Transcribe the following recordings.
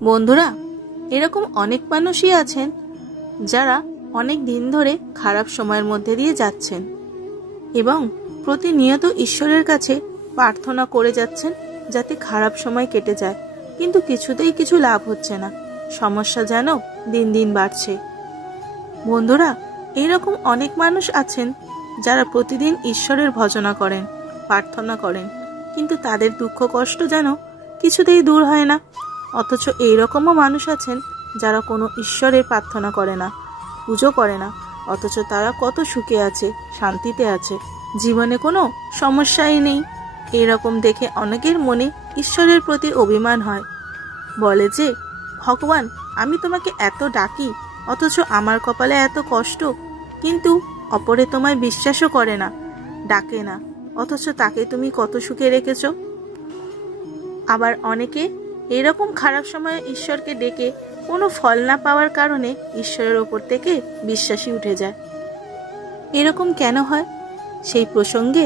বন্ধুরা, এরকম অনেক মানুষই আছেন যারা অনেক দিন ধরে খারাপ সময়ের মধ্যে দিয়ে যাচ্ছেন এবং প্রতিনিয়ত ঈশ্বরের কাছে প্রার্থনা করে যাচ্ছেন যাতে খারাপ সময় কেটে যায়, কিন্তু কিছুতেই কিছু লাভ হচ্ছে না। সমস্যা যেন দিন দিন বাড়ছে। বন্ধুরা, এরকম অনেক মানুষ আছেন যারা প্রতিদিন ঈশ্বরের ভজনা করেন, প্রার্থনা করেন, কিন্তু তাদের দুঃখ কষ্ট যেন কিছুতেই দূর হয় না। অথচ এইরকমও মানুষ আছেন যারা কোনো ঈশ্বরের প্রার্থনা করে না, পুজো করে না, অথচ তারা কত সুখে আছে, শান্তিতে আছে, জীবনে কোনো সমস্যাই নেই। এরকম দেখে অনেকের মনে ঈশ্বরের প্রতি অভিমান হয়, বলে যে ভগবান, আমি তোমাকে এত ডাকি অথচ আমার কপালে এত কষ্ট, কিন্তু অপরে তোমায় বিশ্বাসও করে না, ডাকে না, অথচ তাকে তুমি কত সুখে রেখেছ। আবার অনেকে এরকম খারাপ সময়ে ঈশ্বরকে ডেকে কোনো ফল না পাওয়ার কারণে ঈশ্বরের ওপর থেকে বিশ্বাসই উঠে যায়। এরকম কেন হয়? সেই প্রসঙ্গে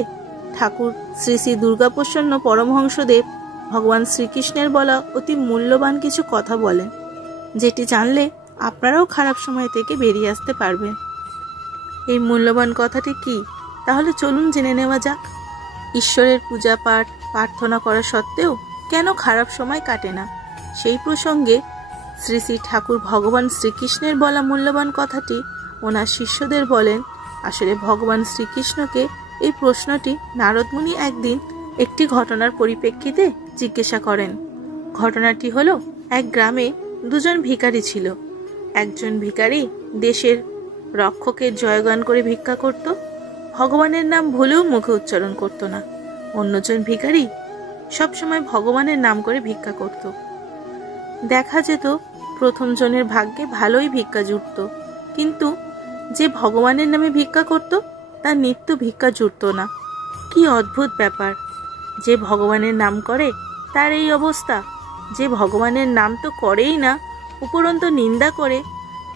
ঠাকুর শ্রী শ্রী দুর্গাপ্রসন্ন পরমহংসদেব ভগবান শ্রীকৃষ্ণের বলা অতি মূল্যবান কিছু কথা বলেন, যেটি জানলে আপনারাও খারাপ সময় থেকে বেরিয়ে আসতে পারবেন। এই মূল্যবান কথাটি কি, তাহলে চলুন জেনে নেওয়া যাক। ঈশ্বরের পূজা পাঠ প্রার্থনা করা সত্ত্বেও কেন খারাপ সময় কাটে না, সেই প্রসঙ্গে শ্রী শ্রী ঠাকুর ভগবান শ্রীকৃষ্ণের বলা মূল্যবান কথাটি ওনার শিষ্যদের বলেন। আসলে ভগবান শ্রীকৃষ্ণকে এই প্রশ্নটি নারদমুনি একদিন একটি ঘটনার পরিপ্রেক্ষিতে জিজ্ঞাসা করেন। ঘটনাটি হলো, এক গ্রামে দুজন ভিখারি ছিল। একজন ভিখারি দেশের রক্ষকের জয়গান করে ভিক্ষা করত, ভগবানের নাম ভুলেও মুখে উচ্চারণ করত না। অন্যজন ভিখারি সবসময় ভগবানের নাম করে ভিক্ষা করত। দেখা যেত প্রথম জনের ভাগ্যে ভালোই ভিক্ষা জুটত, কিন্তু যে ভগবানের নামে ভিক্ষা করত তার নিত্য ভিক্ষা জুটত না। কি অদ্ভুত ব্যাপার! যে ভগবানের নাম করে তার এই অবস্থা, যে ভগবানের নাম তো করেই না, উপরন্তু নিন্দা করে,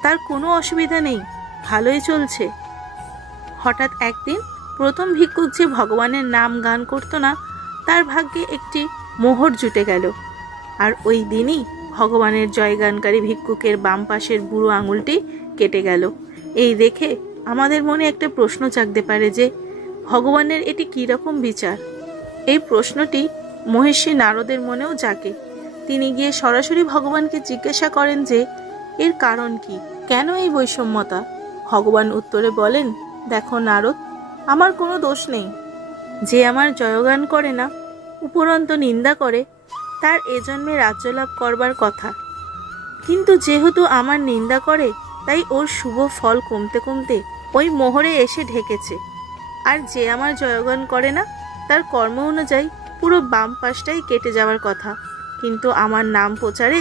তার কোনো অসুবিধা নেই, ভালোই চলছে। হঠাৎ একদিন প্রথম ভিক্ষুক যে ভগবানের নাম গান করত না, তার ভাগ্যে একটি মোহর জুটে গেল। আর ওই দিনই ভগবানের জয়গানকারী ভিক্ষুকের বাম পাশের বুড়ো আঙুলটি কেটে গেল। এই দেখে আমাদের মনে একটা প্রশ্ন জাগতে পারে যে ভগবানের এটি কী রকম বিচার। এই প্রশ্নটি মহর্ষি নারদের মনেও জাগে। তিনি গিয়ে সরাসরি ভগবানকে জিজ্ঞাসা করেন যে এর কারণ কি, কেন এই বৈষম্যতা। ভগবান উত্তরে বলেন, দেখো নারদ, আমার কোনো দোষ নেই। যে আমার জয়গান করে না, উপরন্ত নিন্দা করে, তার এ জন্মে রাজ্য লাভ করবার কথা, কিন্তু যেহেতু আমার নিন্দা করে তাই ওর শুভ ফল কমতে কমতে ওই মোহরে এসে ঢেকেছে। আর যে আমার জয়গান করে না, তার কর্ম অনুযায়ী পুরো বাম পাশটাই কেটে যাওয়ার কথা, কিন্তু আমার নাম প্রচারে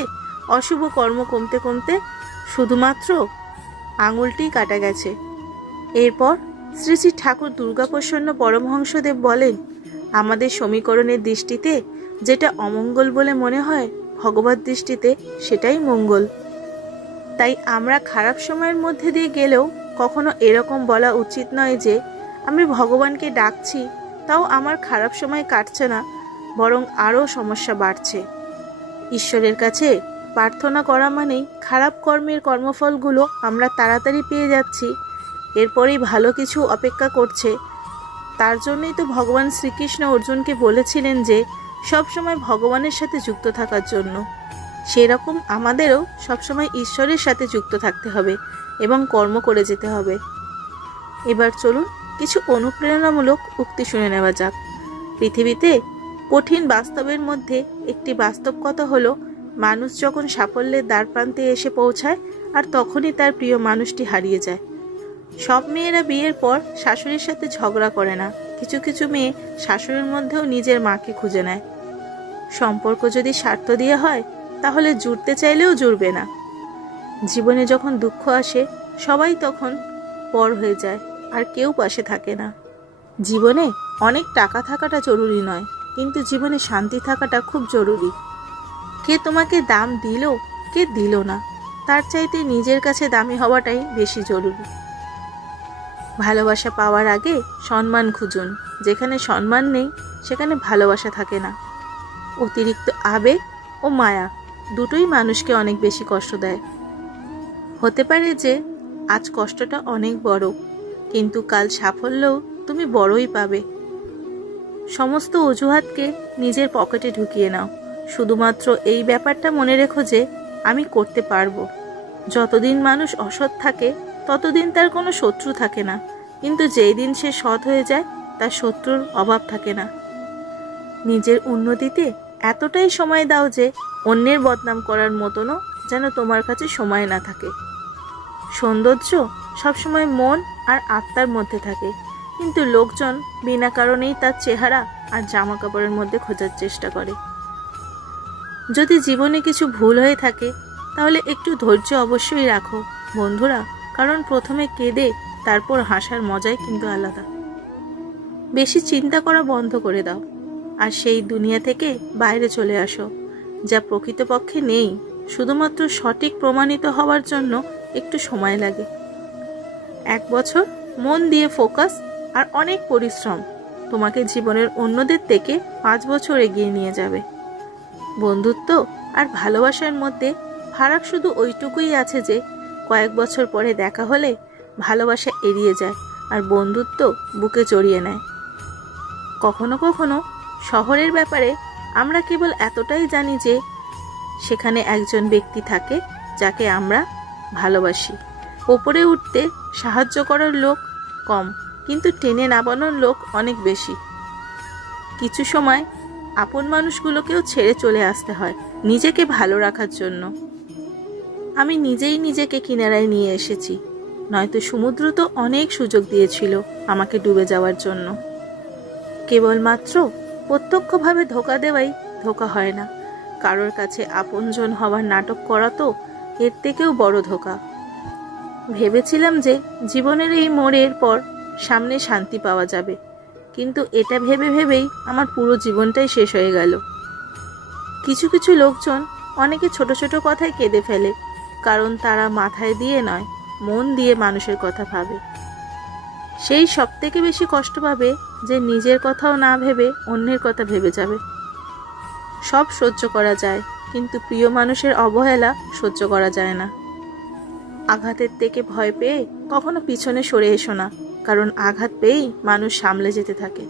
অশুভ কর্ম কমতে কমতে শুধুমাত্র আঙুলটি কাটা গেছে। এরপর শ্রী শ্রী ঠাকুর দুর্গাপ্রসন্ন পরমহংসদেব বলেন, আমাদের সমীকরণের দৃষ্টিতে যেটা অমঙ্গল বলে মনে হয়, ভগবত দৃষ্টিতে সেটাই মঙ্গল। তাই আমরা খারাপ সময়ের মধ্যে দিয়ে গেলেও কখনো এরকম বলা উচিত নয় যে আমি ভগবানকে ডাকছি, তাও আমার খারাপ সময় কাটছে না, বরং আরও সমস্যা বাড়ছে। ঈশ্বরের কাছে প্রার্থনা করা মানেই খারাপ কর্মের কর্মফলগুলো আমরা তাড়াতাড়ি পেয়ে যাচ্ছি, এরপরেই ভালো কিছু অপেক্ষা করছে। তার জন্যই তো ভগবান শ্রীকৃষ্ণ অর্জুনকে বলেছিলেন যে সবসময় ভগবানের সাথে যুক্ত থাকার জন্য। সেরকম আমাদেরও সবসময় ঈশ্বরের সাথে যুক্ত থাকতে হবে এবং কর্ম করে যেতে হবে। এবার চলুন কিছু অনুপ্রেরণামূলক উক্তি শুনে নেওয়া যাক। পৃথিবীতে কঠিন বাস্তবের মধ্যে একটি বাস্তব কথা হলো, মানুষ যখন সাফল্যের দ্বারপ্রান্তে এসে পৌঁছায় আর তখনই তার প্রিয় মানুষটি হারিয়ে যায়। সব মেয়েরা বিয়ের পর শাশুড়ির সাথে ঝগড়া করে না, কিছু কিছু মেয়ে শাশুড়ির মধ্যেও নিজের মাকে খুঁজে নেয়। সম্পর্ক যদি স্বার্থ দিয়ে হয় তাহলে জুড়তে চাইলেও জুড়বে না। জীবনে যখন দুঃখ আসে সবাই তখন পর হয়ে যায় আর কেউ পাশে থাকে না। জীবনে অনেক টাকা থাকাটা জরুরি নয়, কিন্তু জীবনে শান্তি থাকাটা খুব জরুরি। কে তোমাকে দাম দিল কে দিল না, তার চাইতে নিজের কাছে দামি হওয়াটাই বেশি জরুরি। ভালোবাসা পাওয়ার আগে সম্মান খুঁজুন, যেখানে সম্মান নেই সেখানে ভালোবাসা থাকে না। অতিরিক্ত আবেগ ও মায়া দুটোই মানুষকে অনেক বেশি কষ্ট দেয়। হতে পারে যে আজ কষ্টটা অনেক বড়, কিন্তু কাল সাফল্যও তুমি বড়ই পাবে। সমস্ত অজুহাতকে নিজের পকেটে ঢুকিয়ে নাও। শুধুমাত্র এই ব্যাপারটা মনে রেখো যে আমি করতে পারবো। যতদিন মানুষ অসৎ থাকে ততদিন তার কোনো শত্রু থাকে না, কিন্তু যেই দিন সে সৎ হয়ে যায় তার শত্রুর অভাব থাকে না। নিজের উন্নতিতে এতটাই সময় দাও যে অন্যের বদনাম করার মতনও যেন তোমার কাছে সময় না থাকে। সৌন্দর্য সবসময় মন আর আত্মার মধ্যে থাকে, কিন্তু লোকজন বিনা কারণেই তার চেহারা আর জামা কাপড়ের মধ্যে খোঁজার চেষ্টা করে। যদি জীবনে কিছু ভুল হয়ে থাকে তাহলে একটু ধৈর্য অবশ্যই রাখো বন্ধুরা, কারণ প্রথমে কেঁদে তারপর হাসার মজাই কিন্তু আলাদা। বেশি চিন্তা করা বন্ধ করে দাও আর সেই দুনিয়া থেকে বাইরে চলে আসো যা প্রকৃতপক্ষে নেই। শুধুমাত্র সঠিক প্রমাণিত হওয়ার জন্য একটু সময় লাগে। 1 বছর মন দিয়ে ফোকাস আর অনেক পরিশ্রম তোমাকে জীবনের অন্যদের থেকে 5 বছর এগিয়ে নিয়ে যাবে। বন্ধুত্ব আর ভালোবাসার মধ্যে ফারাক শুধু ওইটুকুই আছে যে কয়েক বছর পরে দেখা হলে ভালোবাসা এড়িয়ে যায় আর বন্ধুত্ব বুকে জড়িয়ে নেয়। কখনো কখনো শহরের ব্যাপারে আমরা কেবল এতটাই জানি যে সেখানে একজন ব্যক্তি থাকে যাকে আমরা ভালোবাসি। ওপরে উঠতে সাহায্য করার লোক কম, কিন্তু টেনে নামানোর লোক অনেক বেশি। কিছু সময় আপন মানুষগুলোকেও ছেড়ে চলে আসতে হয় নিজেকে ভালো রাখার জন্য। আমি নিজেই নিজেকে কিনারায় নিয়ে এসেছি, নয়তো সমুদ্র তো অনেক সুযোগ দিয়েছিল আমাকে ডুবে যাওয়ার জন্য। কেবলমাত্র প্রত্যক্ষভাবে ধোঁকা দেওয়াই ধোঁকা হয় না, কারোর কাছে আপনজন হওয়ার নাটক করা তো এর থেকেও বড় ধোঁকা। ভেবেছিলাম যে জীবনের এই মোড়ের পর সামনে শান্তি পাওয়া যাবে, কিন্তু এটা ভেবে ভেবেই আমার পুরো জীবনটাই শেষ হয়ে গেল। কিছু কিছু লোকজন অনেকে ছোট ছোট কথায় কেঁদে ফেলে, কারণ তারা মাথায় দিয়ে নয় মন দিয়ে মানুষের কথা ভাবে। সেই সব থেকে বেশি কষ্ট পাবে যে নিজের কথাও না ভেবে অন্যের কথা ভেবে যাবে। সব সহ্য করা যায়, কিন্তু প্রিয় মানুষের অবহেলা সহ্য করা যায় না। আঘাতের থেকে ভয় পেয়ে কখনো পিছনে সরে এসো না, কারণ আঘাত পেয়েই মানুষ সামলে যেতে থাকে।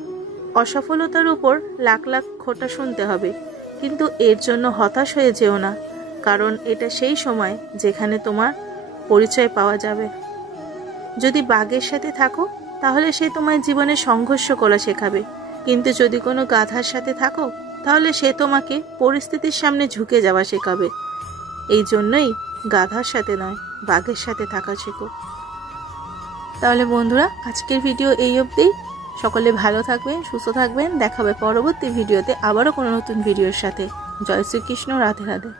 অসফলতার উপর লাখ লাখ খোঁটা শুনতে হবে, কিন্তু এর জন্য হতাশ হয়ে যেও না, কারণ এটা সেই সময় যেখানে তোমার পরিচয় পাওয়া যাবে। যদি বাঘের সাথে থাকো তাহলে সে তোমার জীবনে সংঘর্ষ করা শেখাবে, কিন্তু যদি কোনো গাধার সাথে থাকো তাহলে সে তোমাকে পরিস্থিতির সামনে ঝুঁকে যাওয়া শেখাবে। এই জন্যই গাধার সাথে নয় বাঘের সাথে থাকা শেখো। তাহলে বন্ধুরা, আজকের ভিডিও এই অবধি। সকলে ভালো থাকবেন, সুস্থ থাকবেন। দেখা হবে পরবর্তী ভিডিওতে আবারও কোনো নতুন ভিডিওর সাথে। জয় শ্রীকৃষ্ণ, রাধে রাধে।